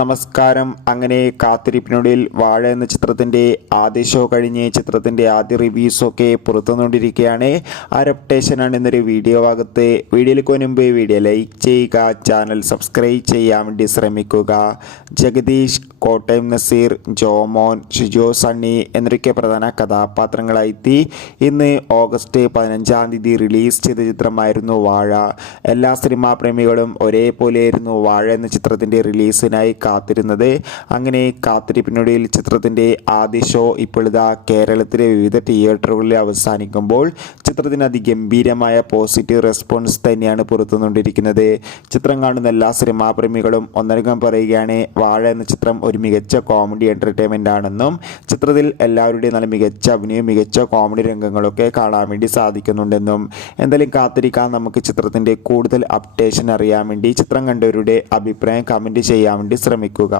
നമസ്കാരം. അങ്ങനെ കാത്തിരിപ്പിനൊടുവിൽ വാഴ എന്ന ചിത്രത്തിൻ്റെ ആദ്യ ഷോ കഴിഞ്ഞ് ചിത്രത്തിൻ്റെ ആദ്യ റിവ്യൂസൊക്കെ പുറത്തുനിന്നുകൊണ്ടിരിക്കുകയാണ്. അഡപ്റ്റേഷനാണ് എന്നൊരു വീഡിയോ ഭാഗത്ത്. വീഡിയോയിലേക്ക് മുൻപ് വീഡിയോ ലൈക്ക് ചെയ്യുക, ചാനൽ സബ്സ്ക്രൈബ് ചെയ്യാൻ വേണ്ടി ശ്രമിക്കുക. ജഗദീഷ്, കോട്ടയം നസീർ, ജോമോൻ, ഷിജോ സണ്ണി എന്നൊക്കെ പ്രധാന കഥാപാത്രങ്ങളായി ഇന്ന് ഓഗസ്റ്റ് 15 റിലീസ് ചെയ്ത ചിത്രമായിരുന്നു വാഴ. എല്ലാ സിനിമാ പ്രേമികളും ഒരേപോലെയായിരുന്നു വാഴ എന്ന ചിത്രത്തിൻ്റെ റിലീസിനായി കാത്തിരുന്നത്. അങ്ങനെ കാത്തിരിപ്പിനൊടുവിൽ ചിത്രത്തിൻ്റെ ആദ്യ ഷോ ഇപ്പോൾ ഇതാ കേരളത്തിലെ വിവിധ തിയേറ്ററുകളിൽ അവസാനിക്കുമ്പോൾ ചിത്രത്തിന് അതിഗംഭീരമായ പോസിറ്റീവ് റെസ്പോൺസ് തന്നെയാണ് പുറത്തുനിന്നുകൊണ്ടിരിക്കുന്നത്. ചിത്രം കാണുന്ന എല്ലാ സിനിമാ പ്രേമികളും ഒന്നടങ്കം പറയുകയാണ് വാഴ എന്ന ചിത്രം ഒരു മികച്ച കോമഡി എൻ്റർടൈൻമെൻ്റ് ആണെന്നും ചിത്രത്തിൽ എല്ലാവരുടെയും നല്ല മികച്ച അഭിനയവും മികച്ച കോമഡി രംഗങ്ങളൊക്കെ കാണാൻ വേണ്ടി സാധിക്കുന്നുണ്ടെന്നും. എന്തായാലും കാത്തിരിക്കാൻ നമുക്ക് ചിത്രത്തിൻ്റെ കൂടുതൽ അപ്ഡേഷൻ അറിയാൻ വേണ്ടി ചിത്രം കണ്ടവരുടെ അഭിപ്രായം കമൻറ്റ് ചെയ്യാൻ വേണ്ടി ശ്രമിക്കുക.